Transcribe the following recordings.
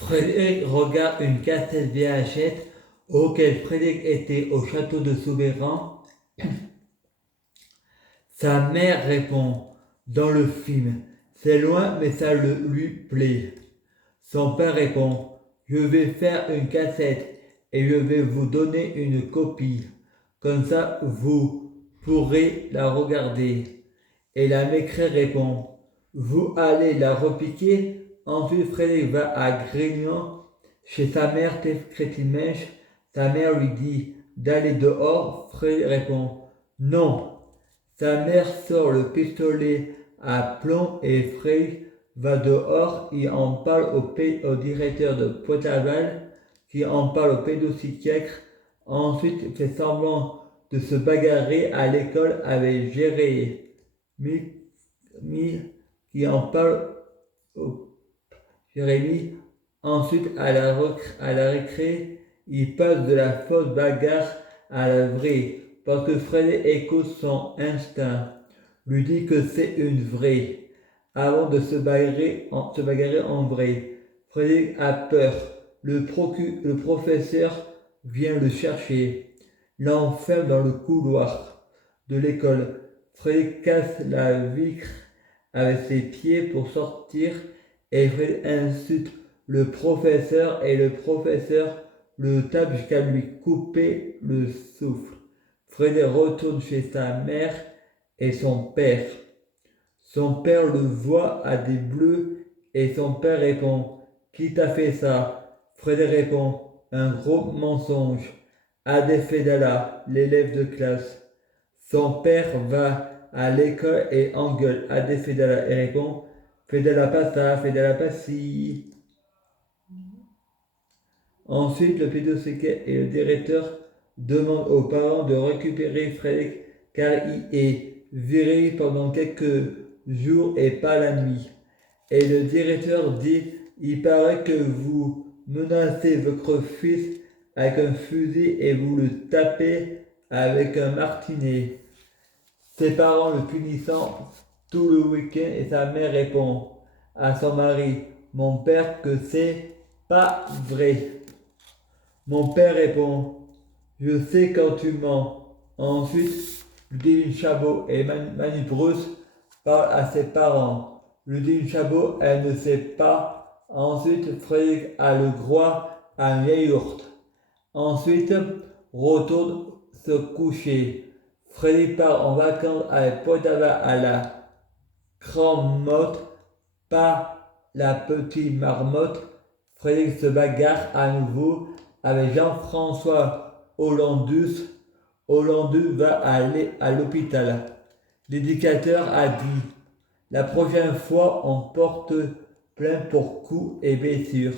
Frédéric regarde une cassette VHS auquel Frédéric était au château de Soubeyran. Sa mère répond dans le film. C'est loin mais ça lui plaît. Son père répond. Je vais faire une cassette et je vais vous donner une copie. Comme ça vous pourrez la regarder. Et la maîtresse répond. Vous allez la repiquer. Ensuite Frédéric va à Grignan chez sa mère Crétimèche. Sa mère lui dit d'aller dehors. Frédéric répond. Non. Sa mère sort le pistolet à plomb et Frédéric va dehors. Il en parle au directeur de Pointe-Laval, qui en parle au pédopsychiatre. Ensuite, il fait semblant de se bagarrer à l'école avec Jérémy, qui en parle au Jérémy. Ensuite, à la récré, il passe de la fausse bagarre à la vraie, parce que Frédéric écoute son instinct, lui dit que c'est une vraie, avant de se bagarrer en vrai. Frédéric a peur. Le professeur vient le chercher, l'enferme dans le couloir de l'école. Frédéric casse la vitre avec ses pieds pour sortir et Frédéric insulte le professeur et le professeur le tape jusqu'à lui couper le souffle. Frédéric retourne chez sa mère et son père. Son père le voit à des bleus et son père répond. Qui t'a fait ça? Frédéric répond. Un gros mensonge. Adefedala, l'élève de classe. Son père va à l'école et engueule Adefedala et répond. Fedala pas ça, Fedala pas ci. Ensuite, le pédopsychiatre et le directeur demandent aux parents de récupérer Frédéric car il est viré pendant quelques jours et pas la nuit. Et le directeur dit, il paraît que vous menacez votre fils avec un fusil et vous le tapez avec un martinet. Ses parents le punissant tout le week-end et sa mère répond à son mari, mon père, que c'est pas vrai. Mon père répond, je sais quand tu mens. Ensuite, Ludivine Chabot et Manu Bruce parlent à ses parents. Ludivine Chabot, elle ne sait pas. Ensuite, Frédéric a le droit à un yaourt. Ensuite, retourne se coucher. Frédéric part en vacances avec Poitava à la grande motte, pas la petite marmotte. Frédéric se bagarre à nouveau avec Jean-François Hollandus. Hollandus va aller à l'hôpital. L'éducateur a dit la prochaine fois on porte plainte pour coups et blessures.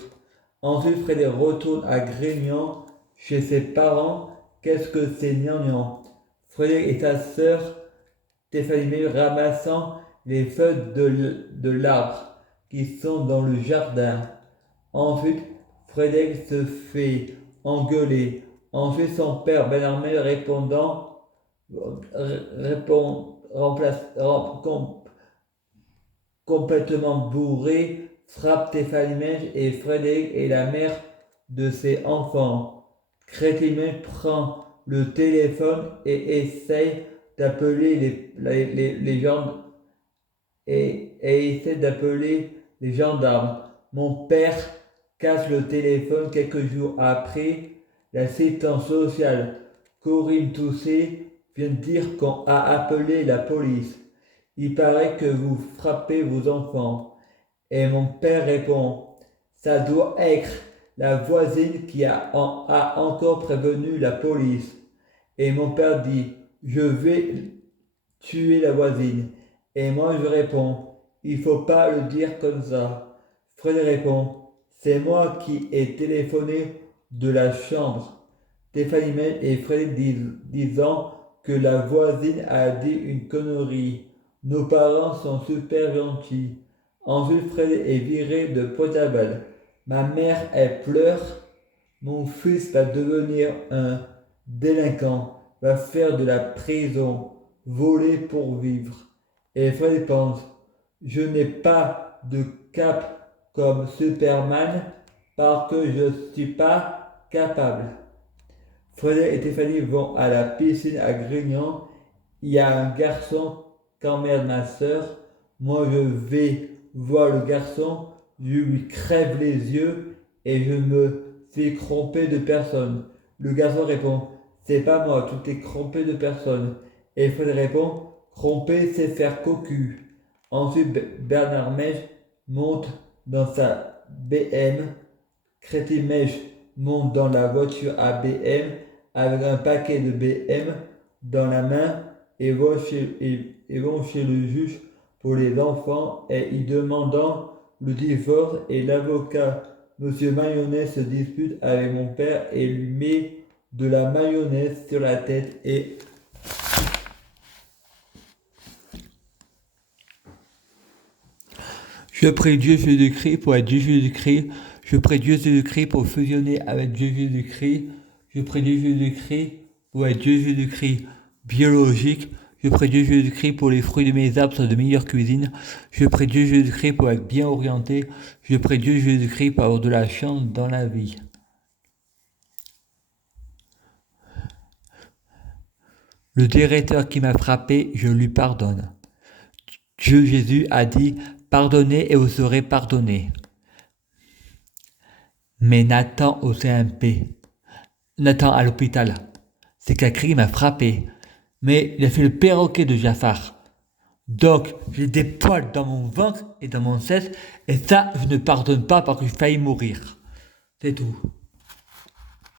Ensuite Frédéric retourne à Grignan chez ses parents. Qu'est-ce que c'est gnangnan? Frédéric et sa sœur Stéphanie ramassant les feuilles de l'arbre qui sont dans le jardin. Ensuite, Frédéric se fait engueuler. Ensuite, son père Benarmé complètement bourré, frappe Stéphanie et Frédéric est la mère de ses enfants. Crétimène prend le téléphone et essaye d'appeler les gens et essaie d'appeler les gendarmes. Mon père casse le téléphone quelques jours après. L'assistante sociale Corinne Toussaint vient dire qu'on a appelé la police. Il paraît que vous frappez vos enfants. Et mon père répond, ça doit être la voisine qui a encore prévenu la police. Et mon père dit, je vais tuer la voisine. Et moi je réponds, il faut pas le dire comme ça. Frédéric répond, c'est moi qui ai téléphoné de la chambre. Stéphanie et Frédéric disant que la voisine a dit une connerie. Nos parents sont super gentils. Ensuite, Frédéric est viré de Pointe-à-Val. Ma mère, elle pleure. Mon fils va devenir un délinquant, va faire de la prison, voler pour vivre. Et Fred pense, je n'ai pas de cape comme Superman, parce que je ne suis pas capable. Frédéric et Stéphanie vont à la piscine à Grignan. Il y a un garçon qu'emmerde ma sœur. Moi, je vais voir le garçon, je lui crève les yeux et je me fais tromper de personne. Le garçon répond, c'est pas moi, tu t'es trompé de personne. Et Frédéric répond, tromper, c'est faire cocu. Ensuite, Bernard Mèche monte dans sa BM. Crétin Mèche monte dans la voiture à BM avec un paquet de BM dans la main et vont chez le juge pour les enfants et y demandant le divorce et l'avocat Monsieur Mayonnaise se dispute avec mon père et lui met de la mayonnaise sur la tête et je prie Dieu Jésus-Christ pour être Dieu Jésus-Christ. Je prie Dieu Jésus-Christ pour fusionner avec Dieu Jésus-Christ. Je prie Dieu Jésus-Christ pour être Dieu Jésus-Christ biologique. Je prie Dieu Jésus-Christ pour les fruits de mes arbres soient de meilleure cuisine. Je prie Dieu Jésus-Christ pour être bien orienté. Je prie Dieu Jésus-Christ pour avoir de la chance dans la vie. Le directeur qui m'a frappé, je lui pardonne. Dieu Jésus a dit, pardonnez et vous serez pardonnés. Mais Nathan au CMP, Nathan à l'hôpital, c'est qu'Akri m'a frappé. Mais il a fait le perroquet de Jafar. Donc, j'ai des poils dans mon ventre et dans mon cesse, et ça, je ne pardonne pas parce que j'ai failli mourir. C'est tout.